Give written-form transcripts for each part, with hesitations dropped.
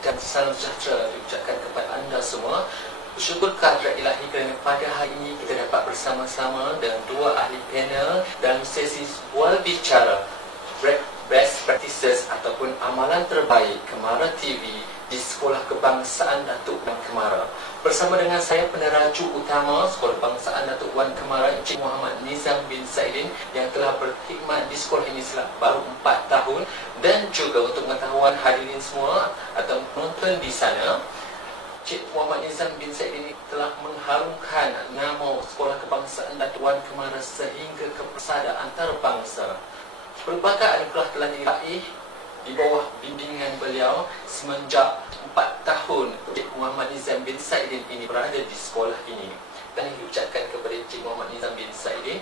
dan salam sejahtera diucapkan kepada anda semua. Bersyukur kehadrat ilahi kerana pada hari ini kita dapat bersama-sama dengan dua ahli panel dalam sesi bual bicara Best Practices ataupun amalan terbaik Kemara TV di Sekolah Kebangsaan Datuk Wan Kemara. Bersama dengan saya peneraju utama Sekolah Kebangsaan Datuk Wan Kemara, Encik Muhammad Nizam bin Saidin yang telah berkhidmat di sekolah ini baru 4 tahun, dan juga untuk pengetahuan hadirin semua atau penonton di sana, Encik Muhammad Nizam bin Saidin telah mengharumkan nama Sekolah Kebangsaan Datuk Wan Kemara sehingga ke persada antarabangsa. Pelbagai anugerah telah diraih di bawah bimbingan beliau semenjak 4 tahun Encik Muhammad Nizam bin Saidin ini berada di sekolah ini. Dan diucapkan kepada Encik Muhammad Nizam bin Saidin.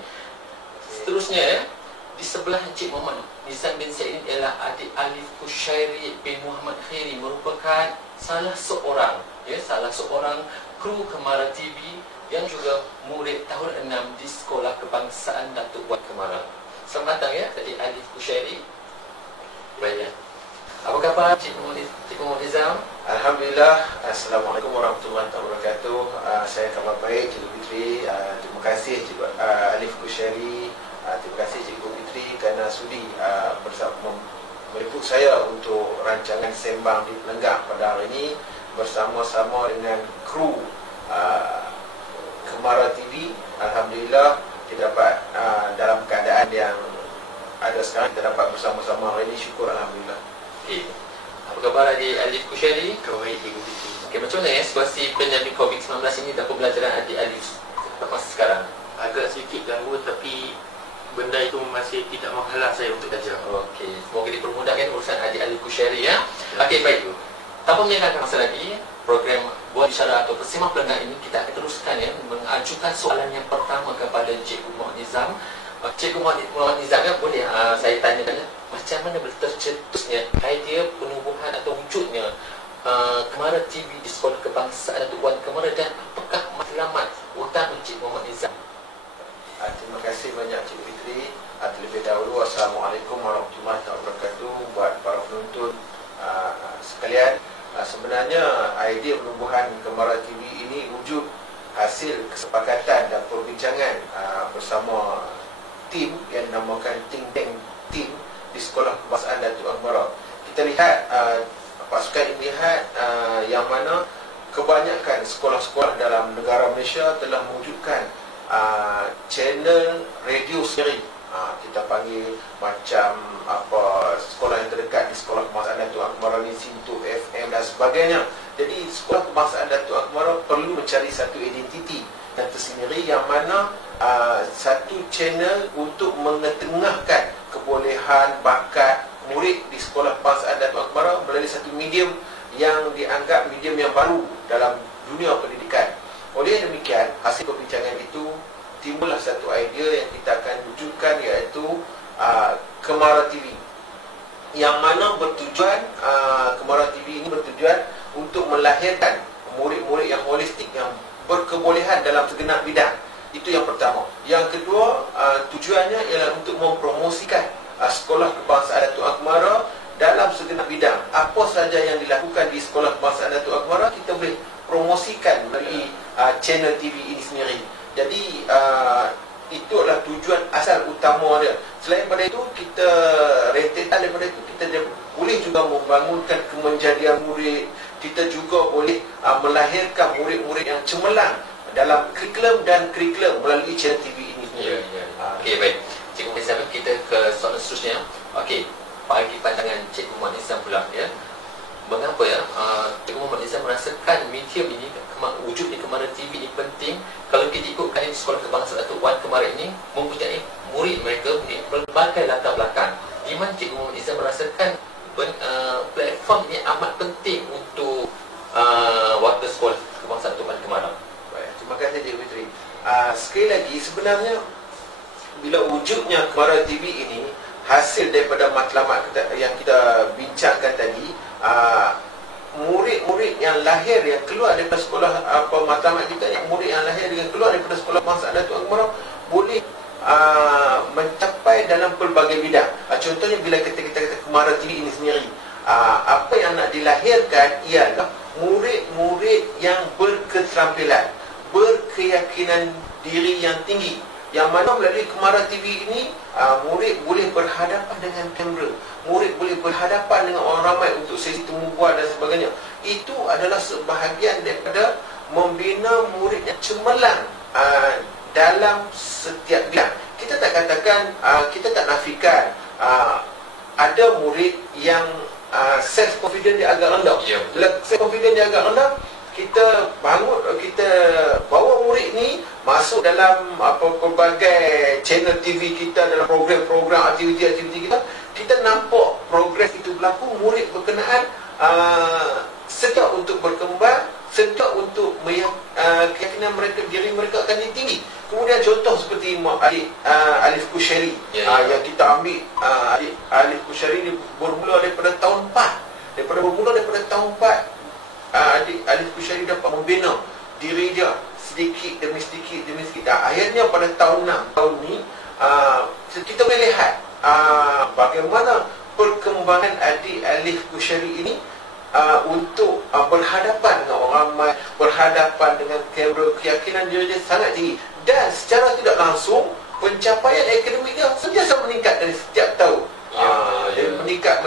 Seterusnya, di sebelah Encik Muhammad Nizam bin Saidin ialah adik Alif Kushairi bin Muhammad Khairi, merupakan salah seorang kru Kemara TV yang juga murid tahun 6 di Sekolah Kebangsaan Datuk Wan Kemara. Selamat datang ya, adik Alif Kushairi. Baik. Apa khabar Cik Muhammad Nizam? Alhamdulillah. Assalamualaikum warahmatullahi wabarakatuh. Saya khabar baik, Cikgu Fitri. Terima kasih Cikgu Alif Kushairi. Terima kasih Cikgu Fitri kerana sudi meliput saya untuk rancangan sembang di Pelenggak pada hari ini bersama-sama dengan kru Kemara TV. Alhamdulillah kita dapat dalam keadaan yang ada sekarang, kita dapat bersama-sama hari ini. Syukur Alhamdulillah. Okay. Apa khabar adik Alif Kushairi? Baik, Cikgu Fitri. Okay, macam mana ya situasi pandemik COVID-19 ini dalam pembelajaran adik Alif masa sekarang? Agak sedikit ganggu, tapi benda itu masih tidak menghalang saya untuk belajar. Okey, semoga dipermudahkan urusan adik Alif Kushairi ya. Okey, baik. Tanpa menyerahkan masa lagi, program buat bicara atau persemah Pelenggak ini kita akan teruskan ya, mengajukan soalan yang pertama kepada Cikgu Muhammad Nizam. Cikgu Muhammad Nizam ya, boleh saya tanyakan macam mana tercetusnya idea penubuhan atau wujudnya Kemara TV di Sekolah Kebangsaan Datuk Wan Kemara, dan apakah matlamat utama Cikgu Muhammad Nizam? Terima kasih banyak Cikgu Fitri. Terlebih dahulu, Assalamualaikum warahmatullahi wabarakatuh buat para penonton sekalian. Sebenarnya idea penubuhan Kemara TV ini wujud hasil kesepakatan dan perbincangan bersama tim yang dinamakan Think Tank Team di Sekolah Kebangsaan Datuk Wan Kemara. Kita lihat pasukan ini lihat yang mana kebanyakan sekolah-sekolah dalam negara Malaysia telah mewujudkan channel radio sendiri. Kita panggil macam sekolah yang terdekat di Sekolah Kebangsaan Datuk Wan Kemara ni, Sintu FM dan sebagainya. Jadi Sekolah Kebangsaan Datuk Wan Kemara perlu mencari satu identiti yang tersendiri, yang mana satu channel untuk mengetengahkan kebolehan bakat murid di Sekolah Kebangsaan Datuk Wan Kemara melalui satu medium yang dianggap medium yang baru dalam dunia pendidikan. Oleh demikian, hasil perbincangan itu timbullah satu idea yang kita akan wujudkan, iaitu Kemara TV, yang mana bertujuan Kemara TV ini bertujuan untuk melahirkan murid-murid yang holistik, yang berkebolehan dalam segenap bidang. Itu yang pertama. Yang kedua, tujuannya ialah untuk mempromosikan Sekolah Kebangsaan Datuk Wan Kemara dalam segenap bidang. Apa saja yang dilakukan di Sekolah Kebangsaan Datuk Wan Kemara, kita boleh promosikan melalui channel TV ini sendiri. Jadi itu adalah tujuan asal utama dia. Selain daripada itu, kita rentetan daripada itu, kita boleh juga membangunkan kemenjadian murid. Kita juga boleh melahirkan murid-murid yang cemerlang dalam kurikulum dan kurikulum melalui channel TV ini sendiri. Okey, baik. Cikgu Nizam, kita ke soalan seterusnya. Okey, bagi pandangan Cikgu Muhammad Nizam pula ya. Mengapa ya Cikgu Muhammad Nizam merasakan medium ini, wujud di Kemara TV ini penting? Kalau kita ikutkan di Sekolah Kebangsaan Datuk Wan Kemara ini mempunyai murid mereka berbagai latar belakang. Di mana Cikgu Muhammad Nizam merasakan platform ini amat penting untuk warga Sekolah Kebangsaan Datuk Wan Kemara? Baik, terima kasih Cikgu Fitri. Sekali lagi, sebenarnya bila wujudnya Kemara TV ini hasil daripada matlamat yang kita bincangkan tadi, murid-murid yang lahir, yang keluar daripada sekolah matlamat kita, yang murid yang lahir yang keluar daripada Sekolah Kebangsaan Datuk Wan Kemara boleh mencapai dalam pelbagai bidang. Contohnya bila kita kata Kemara TV ini sendiri, apa yang nak dilahirkan ialah murid-murid yang berketerampilan, berkeyakinan diri yang tinggi, yang mana melalui Kemara TV ini murid boleh berhadapan dengan kamera, murid boleh berhadapan dengan orang ramai untuk sesi temu bual dan sebagainya. Itu adalah sebahagian daripada membina murid yang cemerlang dalam setiap bidang. Kita tak katakan, kita tak nafikan ada murid yang self confidence dia agak rendah. Self confidence dia agak rendah, kita bangun, kita bawa murid ni masuk dalam pelbagai channel TV kita, dalam program-program aktiviti-aktiviti kita nampak progres itu berlaku. Murid berkenaan sedia untuk berkembang, sedia untuk keyakinan mereka, diri mereka akan tinggi. Kemudian contoh seperti Alif Kushairi yang kita ambil. Alif Kushairi ni bermula daripada tahun 4. Bermula daripada tahun 4, Alif Kushairi dapat membina diri dia sedikit demi sedikit. Akhirnya pada tahun 6 tahun ni kita boleh lihat bagaimana perkembangan adik Alif Kushairi ini untuk berhadapan dengan orang ramai, berhadapan dengan kamera. Keyakinan diri dia sangat tinggi, dan secara tidak langsung pencapaian akademik dia sentiasa meningkat dari setiap tahun. Dia meningkat.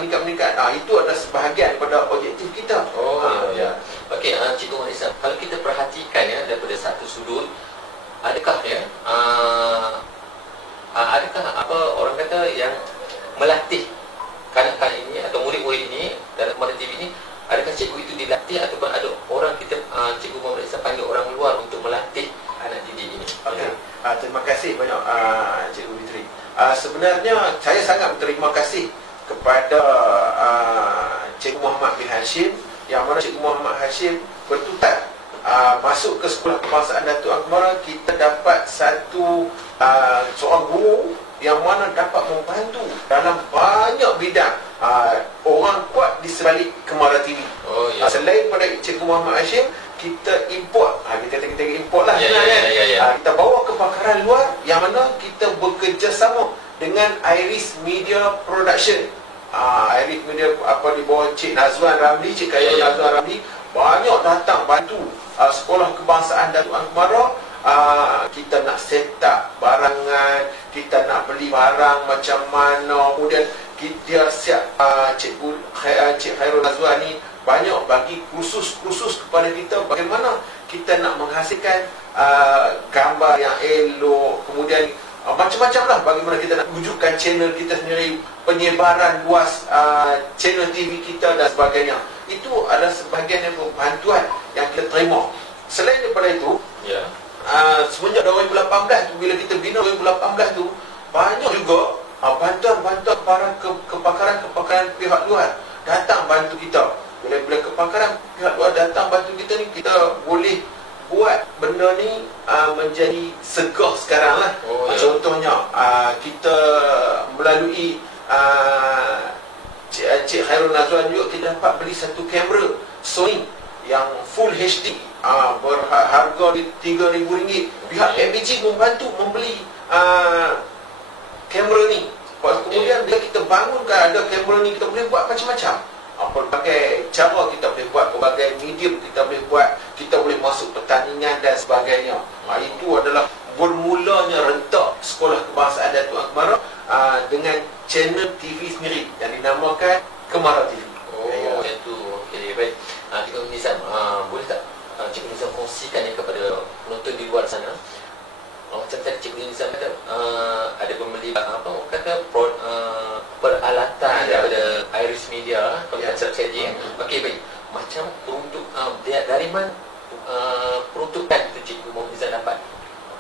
Itu adalah sebahagian daripada objektif kita. Okey, Cikgu Marisa, kalau kita perhatikan daripada satu sudut, adakah orang kata yang melatih kanak-kanak ini atau murid-murid ini dalam Kemara TV ini, adakah cikgu itu dilatih ataupun ada orang kita Cikgu Marisa panggil orang luar untuk melatih anak didik ini? Terima kasih banyak Cikgu Fitri. Sebenarnya saya sangat berterima kasih kepada Cikgu Muhammad bin Hashim, yang mana Cikgu Muhammad Hashim bertutat masuk ke Sekolah Kebangsaan Datuk Kemara. Kita dapat seorang guru yang mana dapat membantu dalam banyak bidang. Orang kuat di sebalik Kemara TV. Selain pada Cikgu Muhammad Hashim, kita import, kita import lah sebenarnya. Kita bawa ke pakaran luar, yang mana kita bekerjasama dengan Iris Media Production. Iris Media di bawah Cik Nazwan Ramli, Cik Khairul Nazwan Ramli, banyak datang bantu Sekolah Kebangsaan Datuk Kemara. Kita nak set up barangan, kita nak beli barang macam mana, kemudian dia siap. Cik Khairul Nazwan ni banyak bagi kursus-kursus kepada kita bagaimana kita nak menghasilkan gambar yang elok, kemudian macam-macam lah bagaimana kita nak wujudkan channel kita sendiri, penyebaran luas channel TV kita dan sebagainya. Itu adalah sebahagian dari bantuan yang kita terima. Selain daripada itu, semenjak 2018 tu, bila kita bina 2018 tu, banyak juga bantuan-bantuan para kepakaran pihak luar datang bantu kita. Bila kepakaran pihak luar datang bantu kita ni, kita boleh buat benda ni menjadi segah sekarang lah. Contohnya kita melalui Cik Khairul Nazwan juga, kita dapat beli satu kamera Sony yang full HD berharga RM3,000. Pihak MBG membantu membeli kamera ni. Kemudian bila kita bangunkan ada kamera ni, kita boleh buat macam-macam. Pelbagai cara kita boleh buat, pelbagai medium kita boleh buat, kita boleh masuk pertandingan dan sebagainya. Itu adalah bermulanya rentak Sekolah Kebangsaan Datuk Kemara dengan channel TV sendiri yang dinamakan Kemara TV. Itu okey, baik. Cikgu Nizam, boleh tak Cikgu Nizam kongsikan kepada penonton di luar sana, macam tadi Cikgu Nizam kata ada membeli peralatan daripada Iris Media, kalau tak silap saya. Okey, baik. Macam peruntuk dari mana peruntukan itu Cikgu Nizam dapat?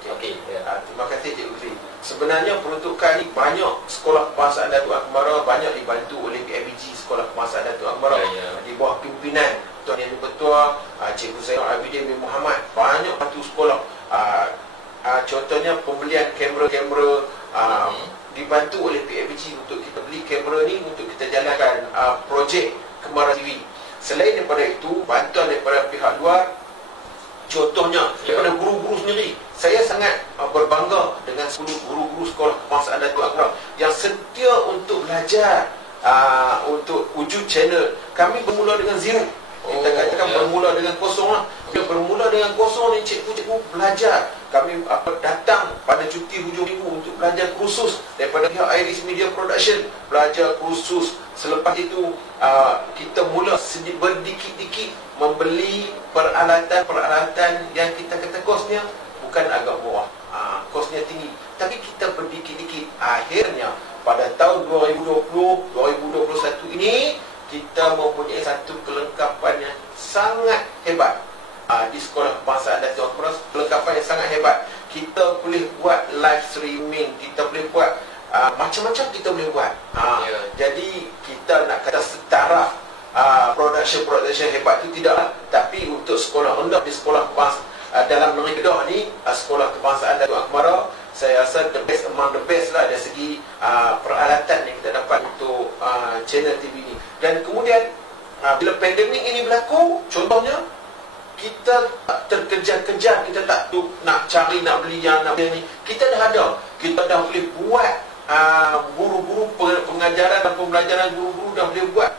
Okey. Terima kasih Cikgu Sri. Sebenarnya peruntukan ini banyak Sekolah Kebangsaan Datuk Kemara banyak dibantu oleh PMBG Sekolah Kebangsaan Datuk Kemara di bawah pimpinan Tuan Yang Ketua Cikgu Zainal Abidin bin Muhammad. Banyak bantu sekolah. Contohnya pembelian kamera-kamera dibantu oleh PMBG untuk kita beli kamera ni untuk kita jalankan projek Kemara TV. Selain daripada itu, bantuan daripada pihak luar, contohnya daripada guru-guru sendiri. Saya sangat berbangga dengan 10 guru-guru Sekolah Kebangsaan Datuk Kemara yang sedia untuk belajar untuk wujud channel. Kami bermula dengan zero. Kita katakan bermula dengan kosong lah. Bila bermula dengan kosong ni, cikgu belajar. Kami datang pada cuti hujung minggu untuk belajar kursus daripada pihak Iris Media Production, belajar kursus. Selepas itu kita mula berdikit-dikit membeli peralatan yang kita kata kosnya bukan agak murah, kosnya tinggi, tapi kita berdikit-dikit. Akhirnya pada tahun 2020-2021 ini kita mempunyai satu kelengkapan yang sangat hebat di Sekolah Kebangsaan Datuk Akbar. Kelengkapan yang sangat hebat. Kita boleh buat live streaming, kita boleh buat macam-macam kita boleh buat. Jadi kita nak kata setara production hebat itu tidaklah, tapi untuk sekolah rendah di Sekolah Kebangsaan dalam negeri Kedah ni, Sekolah Kebangsaan Datuk Akbar, saya rasa the best among the best lah dari segi peralatan yang kita dapat untuk channel TV ni. Dan kemudian bila pandemik ini berlaku, contohnya kita terkejar-kejar, kita tak nak cari, nak beli yang nak beli ni, kita dah ada, kita dah boleh buat guru-guru pengajaran dan pembelajaran, guru-guru dah boleh buat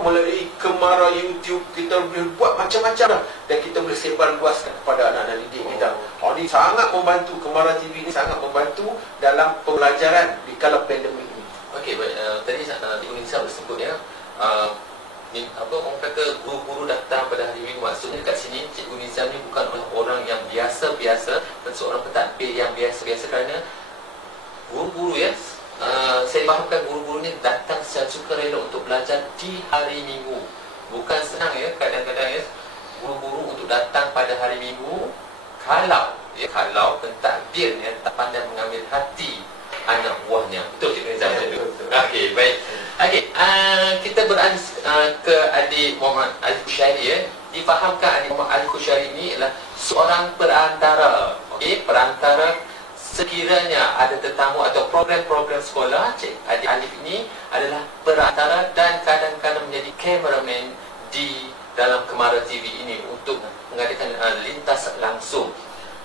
melalui Kemara YouTube, kita boleh buat macam-macam dah, dan kita boleh sebar luaskan kepada anak-anak didik kita. Ini sangat membantu, Kemara TV ini sangat membantu dalam pembelajaran di kala pandemik ini. Okey, baik. Tadi Cikgu Nizam bersebut ya, orang kata guru-guru datang pada hari Minggu. Maksudnya kat sini Cikgu Nizam ni bukan orang yang biasa-biasa dan seorang pentadbir yang biasa-biasa, kerana guru-guru ya, saya fahamkan guru-guru ni datang secara sukarela untuk belajar di hari Minggu. Bukan senang ya, kadang-kadang ya, guru-guru untuk datang pada hari Minggu kalau pentadbirnya tak pandai mengambil hati anak buahnya. Betul Cikgu Nizam? Okey, baik. Okey, kita beralih ke adik Muhammad Ali Kushairi ya. Difahamkan adik Muhammad Ali Kushairi ini adalah seorang perantara. Okey, perantara sekiranya ada tetamu atau program-program sekolah, adik Alif ini adalah perantara dan kadang-kadang menjadi kameraman di dalam Kemara TV ini untuk mengadakan lintas langsung.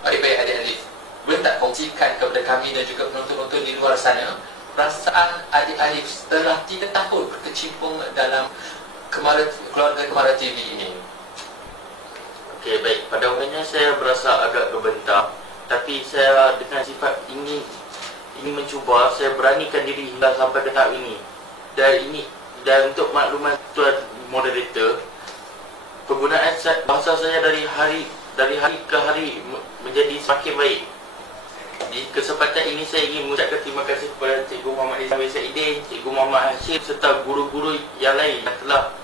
Okey, baik adik Alif, boleh tak kongsikan kepada kami dan juga penonton-penonton di luar sana perasaan adik Alif setelah 3 tahun berkecimpung dalam keluarga Kemara TV ini? Okey, baik. Pada umumnya saya berasa agak gebentar, tapi saya dengan sifat ingin mencuba, saya beranikan diri hingga sampai ke tahap ini. Dan untuk makluman tuan moderator, penggunaan bahasa saya dari hari ke hari menjadi semakin baik. Di kesempatan ini saya ingin mengucapkan terima kasih kepada Cikgu Muhammad Izami Saidin, Cikgu Muhammad Hashim serta guru-guru yang lain yang telah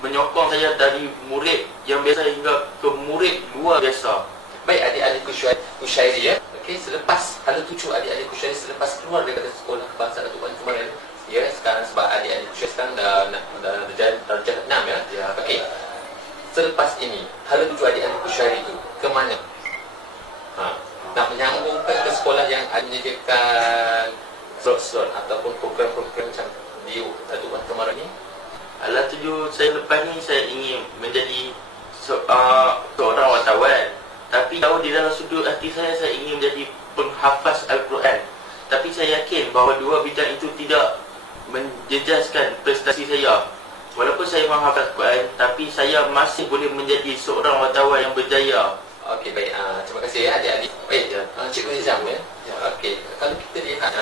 menyokong saya dari murid yang biasa hingga ke murid luar biasa. Baik adik-adik Kushairi ya. Okey, selepas hala tuju adik-adik Kushairi selepas keluar daripada Sekolah Kebangsaan Datuk Wan kemarin ya, sekarang sebab adik-adik Kushairi sekarang dah darjah 6 ya. Okey. Selepas ini hala tuju adik-adik Kushairi itu ke mana? Nak menyambungkan ke sekolah yang menyediakan slot-slot ataupun program-program macam di Datuk Wan Kemara ni? Hala tuju saya lepas ni saya ingin menjadi seorang wartawan. Tapi jauh di dalam sudut hati saya ingin menjadi penghafaz Al-Quran. Tapi saya yakin bahawa dua bidang itu tidak menjejaskan prestasi saya. Walaupun saya menghafaz Al-Quran, tapi saya masih boleh menjadi seorang wartawan yang berjaya. Okey, baik. Terima kasih ya adik-adik. Baik, Cikgu Nizam ya. Okey, kalau kita lihat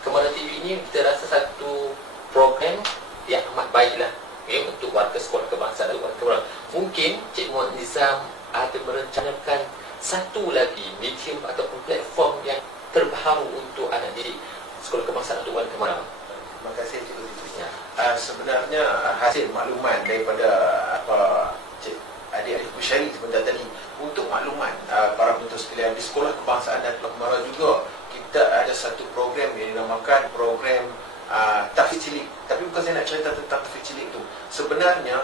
Kemara TV ini, kita rasa satu program yang amat baiklah untuk warga Sekolah Kebangsaan Datuk Wan Kemara. Mungkin Cikgu Muhammad Nizam ada merencanakan satu lagi medium ataupun platform yang terbaru untuk anak didik Sekolah Kebangsaan Datuk Wan Kemara. Terima kasih Cikgu Nizam. Sebenarnya hasil makluman daripada adik-adik Kushairi sebentar tadi, untuk makluman para penonton sekalian, di Sekolah Kebangsaan Datuk Wan Kemara juga kita ada satu program yang dinamakan program tahfiz cilik. Tapi bukan saya nak cerita tentang tahfiz cilik itu. Sebenarnya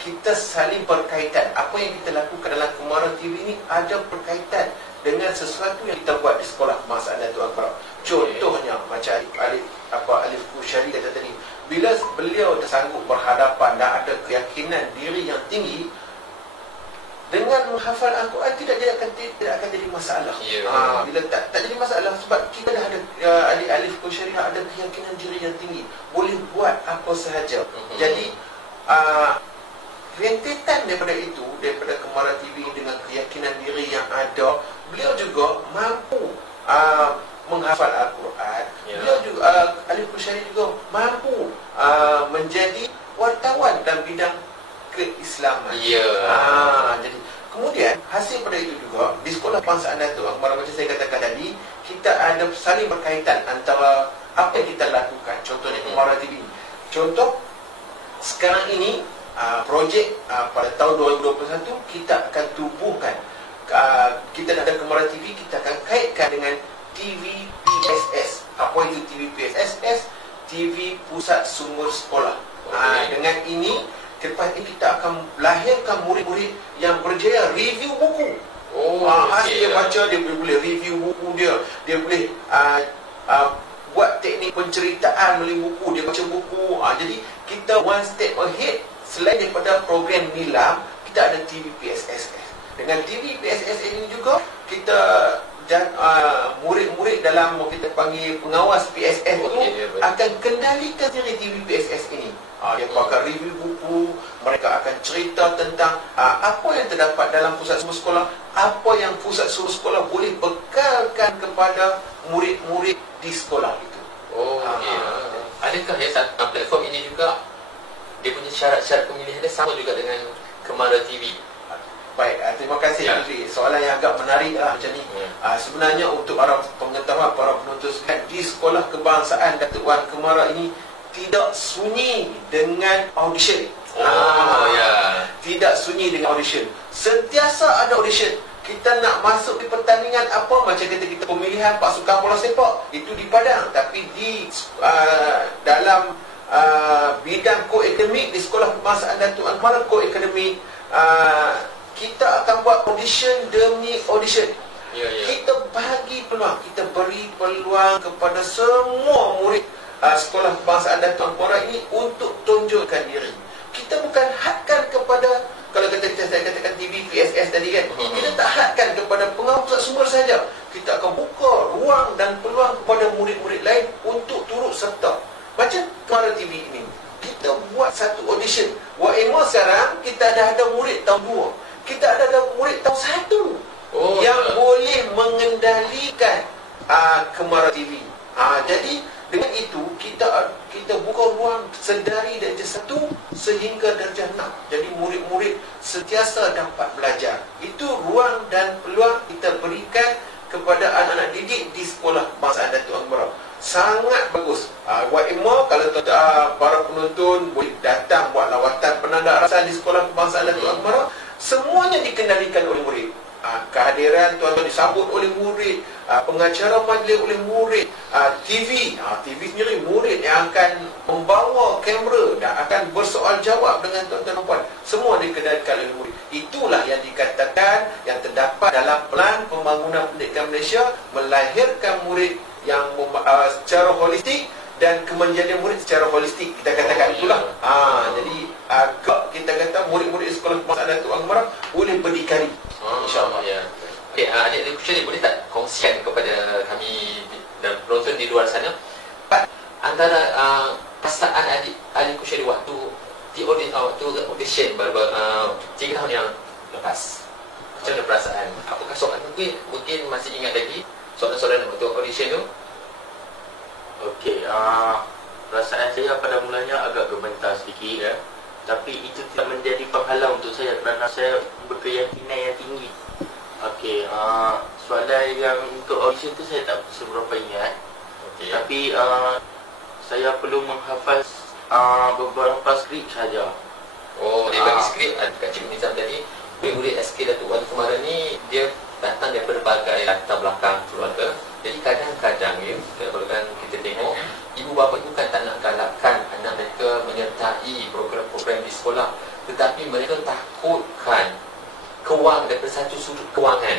kita saling berkaitan. Apa yang kita lakukan dalam Kemara TV ini ada berkaitan dengan sesuatu yang kita buat di Sekolah Kebangsaan Datuk Wan Kemara. Contohnya macam Alif Kushairi kata tadi, bila beliau dah sanggup berhadapan dan ada keyakinan diri yang tinggi, dengan menghafal Al-Quran tidak akan jadi masalah. Bila tak jadi masalah sebab kita dah ada alif ke syariah, ada keyakinan diri yang tinggi, boleh buat apa sahaja. Jadi rentetan daripada itu, daripada Kemara TV dengan keyakinan diri yang ada, beliau juga mampu menghafal Al-Quran. Beliau juga alif ke syariah juga mampu menjadi wartawan dalam bidang keislaman. Jadi kemudian hasil pada itu juga di Sekolah Kebangsaan Datuk Akbar, macam saya katakan tadi, kita ada saling berkaitan antara apa yang kita lakukan. Contohnya Kemara TV. Contoh sekarang ini projek pada tahun 2021 kita akan tubuhkan, kita ada Kemara TV, kita akan kaitkan dengan TV PSS. Apa itu TV PSS? TV Pusat Sumber Sekolah. Dengan ini lepas ini kita akan lahirkan murid-murid yang berjaya review buku. Hasil dia baca, dia boleh review buku dia. Dia boleh buat teknik penceritaan melalui buku. Dia baca buku. Jadi kita one step ahead. Selain daripada program Nilam, kita ada TV PSS. Dengan TV PSS ini juga kita dan murid-murid dalam kita panggil pengawas PSS itu akan kendalikan diri TV PSS ini. Dia akan review buku, mereka akan cerita tentang apa yang terdapat dalam pusat sumber sekolah, apa yang pusat sumber sekolah boleh bekalkan kepada murid-murid di sekolah itu. Adakah platform ini juga dia punya syarat-syarat pemilihan dia sama juga dengan Kemara TV? Baik, terima kasih Putri. Soalan yang agak menarik macam ni. Sebenarnya untuk para pengetahuan, para penonton sekalian, di Sekolah Kebangsaan Datuk Wan Kemara ini tidak sunyi dengan audition. Tidak sunyi dengan audition. Sentiasa ada audition. Kita nak masuk di pertandingan apa, macam kita pemilihan pasukan bola sepak, itu di Padang. Tapi di dalam bidang ko-akademik di Sekolah Kebangsaan Datuk Wan Kemara, ko-akademik, kita akan buat audition demi audition. Kita bagi peluang, kita beri peluang kepada semua murid Sekolah Kebangsaan Datuk Wan Kemara ini untuk tunjukkan diri. Kita bukan hadkan kepada, kalau saya katakan TV PSS tadi kan, kita tak hadkan kepada pengawas pusat sumber saja. Kita akan buka ruang dan peluang kepada murid-murid lain untuk turut serta. Macam Kemara TV ini, kita buat satu audition. WMO sekarang kita dah ada murid tahun 2, kita ada murid tahun 1 yang boleh mengendalikan Kemara TV. Jadi dengan itu kita buka ruang sedari darjah 1 sehingga darjah 6. Jadi murid-murid sentiasa dapat belajar. Itu ruang dan peluang kita berikan kepada anak-anak didik di Sekolah Kebangsaan Datuk Wan Kemara. Sangat bagus. WMO, kalau para penonton boleh datang buat lawatan penandarasan di Sekolah Kebangsaan Datuk Wan Kemara, semuanya dikendalikan oleh murid. Kehadiran tuan-tuan disambut oleh murid, pengacara majlis oleh murid, TV sendiri murid yang akan membawa kamera dan akan bersoal jawab dengan tuan-tuan dan puan. Semua dikendalikan oleh murid. Itulah yang dikatakan yang terdapat dalam Pelan Pembangunan Pendidikan Malaysia, melahirkan murid yang secara holistik dan kemenjadian murid secara holistik. Kita katakan itulah. Jadi agak kita kata murid-murid Sekolah Kebangsaan Datuk Wan Kemara boleh berdikari. InsyaAllah. Adik-adik Kusyari, boleh tak kongsikan kepada kami dan penonton di luar sana antara perasaan adik Kusyari waktu audition beberapa 3 tahun yang lepas? Macam mana perasaan? Apakah soalan mungkin masih ingat lagi soalan-soalan waktu audition tu? Perasaan saya pada mulanya agak gemetar sedikit, tapi itu tidak menjadi penghalang untuk saya kerana saya berkeyakinan yang tinggi. Soalan yang untuk audition tu saya tak seberapa ingat, tapi saya perlu menghafal beberapa skrip saja. Dia bagi skrip dekat Cikgu Nizam tadi. Murid SK Datuk Wan Kemara ni dia datang daripada berbagai latar belakang keluarga. Jadi kadang-kadang kalau kita tengok, ibu bapa itu kan tak nak galakkan anak mereka menyertai program-program di sekolah, tetapi mereka takutkan kewang daripada satu sudut kewangan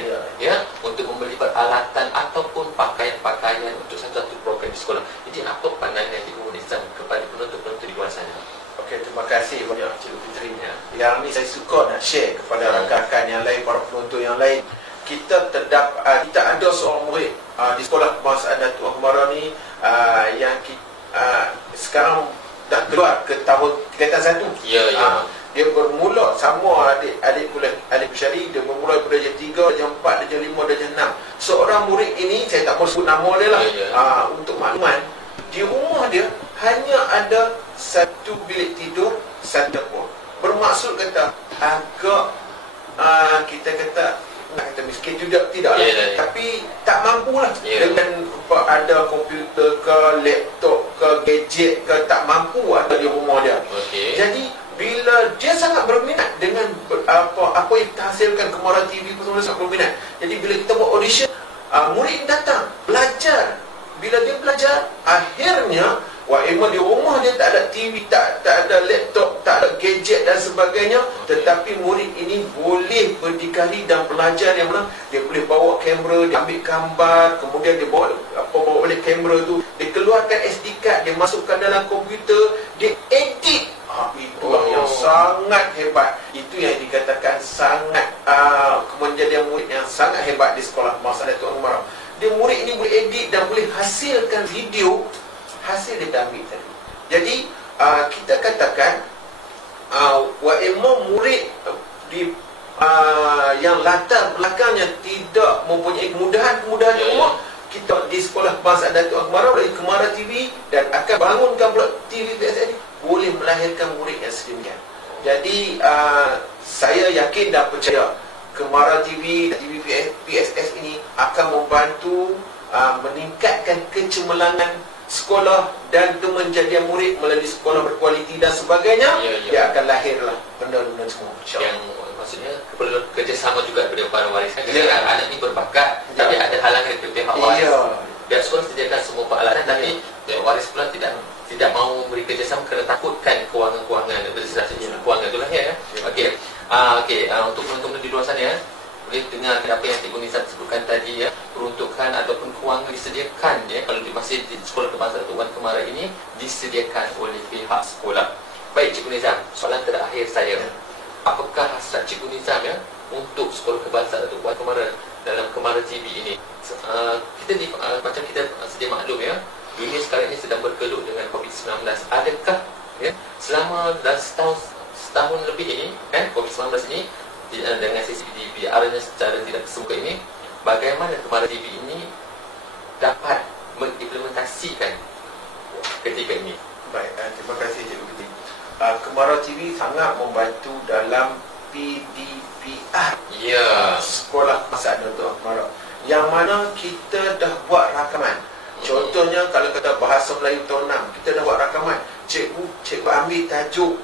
untuk membeli peralatan ataupun pakaian-pakaian untuk satu-satu program di sekolah. Jadi apa pandangan Cikgu Nizam kepada penonton-penonton di luar sana? Terima kasih banyak Cikgu Fitri. yang ni saya suka nak share kepada rakan-rakan yang lain, para penonton yang lain. Kita ada seorang murid di sekolah kebangsaan Datuk Akmara ni yang sekarang dah keluar ke tahun tingkatan 1. Dia bermula sama adik Syari, dia bermula pada darjah 3, darjah 4, darjah 5, darjah 6. Seorang murid ini, saya tak mahu sebut nama dia lah, untuk makluman, di rumah dia hanya ada satu bilik tidur, satu dapur. Bermaksud kata agak kita kata miskin juga, tidak lah, tapi tak mampulah dengan ada komputer ke, laptop ke, gadget ke, tak mampu ada di rumah dia. Jadi bila dia sangat berminat dengan apa yang dihasilkan Kemara TV pun sangat berminat. Jadi bila kita buat audition, murid datang belajar. Bila dia belajar, akhirnya emang di rumah dia tak ada TV, tak ada laptop, tak ada gadget dan sebagainya. Tetapi murid ini boleh berdikari dan belajar yang mana dia boleh bawa kamera, dia ambil gambar, kemudian dia bawa balik kamera tu, dia keluarkan SD card, dia masukkan dalam komputer, dia edit. Itulah yang sangat hebat. Itu yang dikatakan sangat menjadi murid yang sangat hebat di sekolah kebangsaan Datuk Akmara. Dia murid ini boleh edit dan boleh hasilkan video hasil dia ambil tadi. Jadi kita katakan murid di yang latar belakangnya tidak mempunyai kemudahan di rumah, kita di sekolah kebangsaan Datuk Akmara melalui Kemara TV dan akan bangunkan pula TV PSS ini boleh melahirkan murid yang sedemikian. Jadi saya yakin dan percaya Kemara TV dan TV PSS ini akan membantu meningkatkan kecemerlangan sekolah dan kemenjadian murid melalui sekolah berkualiti dan sebagainya. Dia akan lahirlah benda-benda semua, insya-Allah. Yang maksudnya perlu kerjasama juga daripada para waris. Kadang-kadang anak ni berbakat, tapi ada halangan dari pihak waris. Biar sekolah sediakan semua peralatan, tapi waris pula tidak mahu beri kerjasama kerana takutkan kewangan-kewangan daripada kewangan itulah ya. Untuk penonton di luar sana boleh dengar apa yang Cikgu Nizam sebutkan tadi ya, peruntukan ataupun kewangan disediakan ya, kalau di masih di sekolah kebangsaan Datuk Wan Kemara ini disediakan oleh pihak sekolah. Baik Cikgu Nizam, soalan terakhir saya, apakah hasrat Cikgu Nizam ya untuk sekolah kebangsaan Datuk Wan Kemara dalam Kemara TV ini? Macam kita sedia maklum ya, dunia sekarang ini sedang bergelut dengan COVID-19. Adakah ya selama setahun lebih ini kan COVID-19 ini dengan sisi DVR-nya secara tidak terbuka ini, bagaimana Kemara TV ini dapat mengimplementasikan ketika ini? Baik, terima kasih Cikgu Fitri. Kemara TV sangat membantu dalam PDPR Sekolah Kebangsaan Datuk Akmara, yang mana kita dah buat rakaman. Contohnya kalau kata bahasa Melayu tahun 6, kita dah buat rakaman. Cikgu ambil tajuk,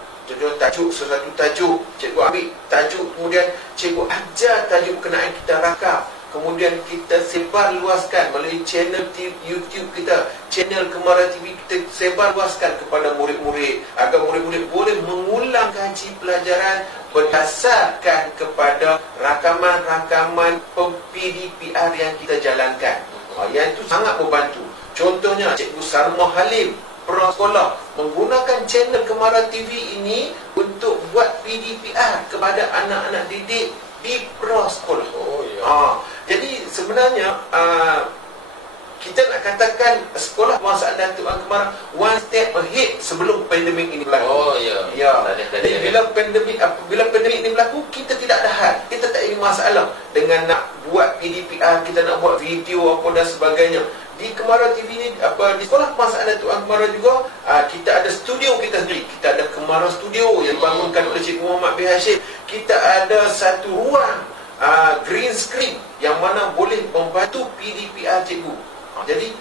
sesuatu tajuk, cikgu ambil tajuk, kemudian cikgu ajar tajuk berkenaan kita rakam, kemudian kita sebar luaskan melalui channel YouTube kita, channel Kemara TV, kita sebar luaskan kepada murid-murid agar murid-murid boleh mengulang kaji pelajaran berdasarkan kepada rakaman-rakaman PDPR yang kita jalankan. Yang itu sangat membantu. Contohnya Cikgu Sarma Halim prasekolah menggunakan channel Kemara TV ini untuk buat PDPR kepada anak-anak didik di prasekolah. Jadi sebenarnya kita nak katakan sekolah kebangsaan Datuk Akmara one step ahead sebelum pandemik ini berlaku. Jadi bila pandemik ini berlaku, kita tidak ada hal, kita tak ada masalah dengan nak buat PDPR, kita nak buat video apa dan sebagainya. Di Kemara TV ni, di sekolah kebangsaan Datuk Akmara juga, kita ada studio kita sendiri. Kita ada Kemara Studio yang dibangunkan oleh Cikgu Muhammad bin Hashim. Kita ada satu ruang green screen yang mana boleh membantu PDPR cikgu. Jadi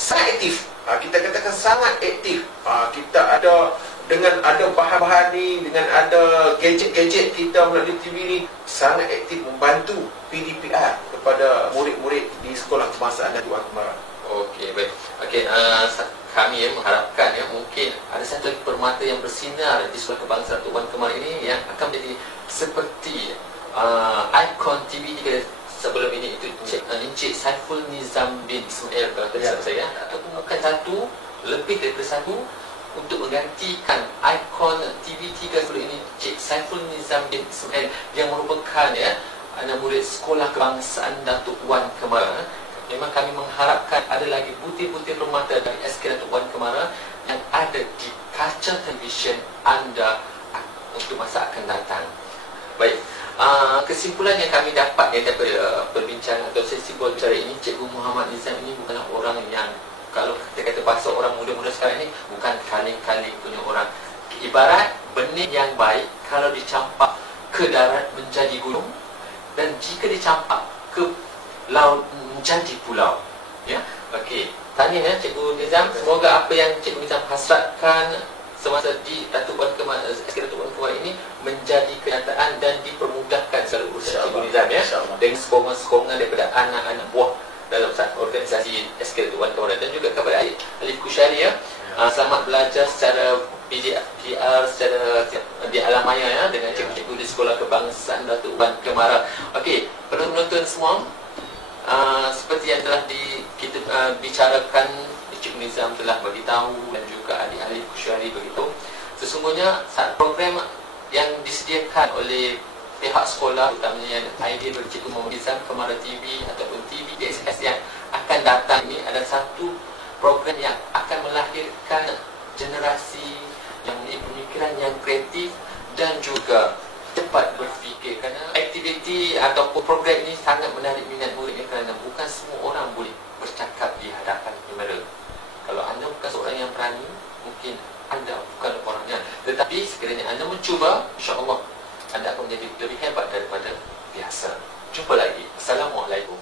sangat aktif. Kita katakan sangat aktif. Kita ada dengan ada bahan-bahan ni, dengan ada gadget-gadget kita melalui TV ni, sangat aktif membantu PDPR kepada murid-murid di sekolah kebangsaan Datuk Akmara. Okey, baik. Kami mengharapkan mungkin ada satu lagi permata yang bersinar di sekolah kebangsaan Datuk Wan Kemara ini yang akan menjadi seperti ikon TV sebelum ini, itu Encik Saiful Nizam bin Ismail kalau tak salah saya, ataupun bukan satu, lebih daripada satu, untuk menggantikan ikon TV3 sebelum ini, Cik Saiful Nizam bin Ismail yang merupakan anak murid Sekolah Kebangsaan Datuk Wan Kemara. Memang kami mengharapkan ada lagi butir-butir remaja dari SK Datuk Wan Kemara yang ada di kaca televisyen anda untuk masa akan datang. Baik, kesimpulan yang kami dapat daripada perbincangan atau sesi bicara ini, Cikgu Muhammad Nizam ini bukanlah orang yang, kalau kita kata bahasa orang muda-muda sekarang ini, bukan kaling-kaling punya orang. Ibarat benih yang baik kalau dicampak ke darat menjadi gunung, dan jika dicampak ke laut menjadi pulau. Ya, okey. Tahniah Cikgu Nizam. Semoga apa yang Cikgu Nizam hasratkan semasa di Datuk Wan Kemara, Datuk Wan Kemara ini menjadi kenyataan dan dipermudahkan selalu urusan Cikgu Nizam dengan sokongan daripada anak-anak buah dalam organisasi SK Datuk Wan Kemara, dan juga kepada Alif Kusyari selamat belajar secara PR secara di alam maya dengan cikgu-cikgu di Sekolah Kebangsaan Datuk Wan Kemara. Okey, penonton semua, seperti yang telah kita bicarakan, Cikgu Nizam telah beritahu dan juga adik-adik Kusyari begitu. Sesungguhnya program yang disediakan oleh pihak sekolah, utamanya idea dari Cikgu Muhammad Nizam, Kemara TV ataupun TV DSS yang akan datang ini adalah satu program yang akan melahirkan generasi yang mempunyai pemikiran yang kreatif dan juga cepat berfikir, kerana aktiviti ataupun program ini sangat menarik minat muridnya, kerana bukan semua orang boleh bercakap di hadapan kamera. Kalau anda bukan seorang yang berani, mungkin anda bukan orangnya. Tetapi sekiranya anda mencuba, insya-Allah anda akan menjadi lebih hebat daripada biasa. Jumpa lagi. Assalamualaikum.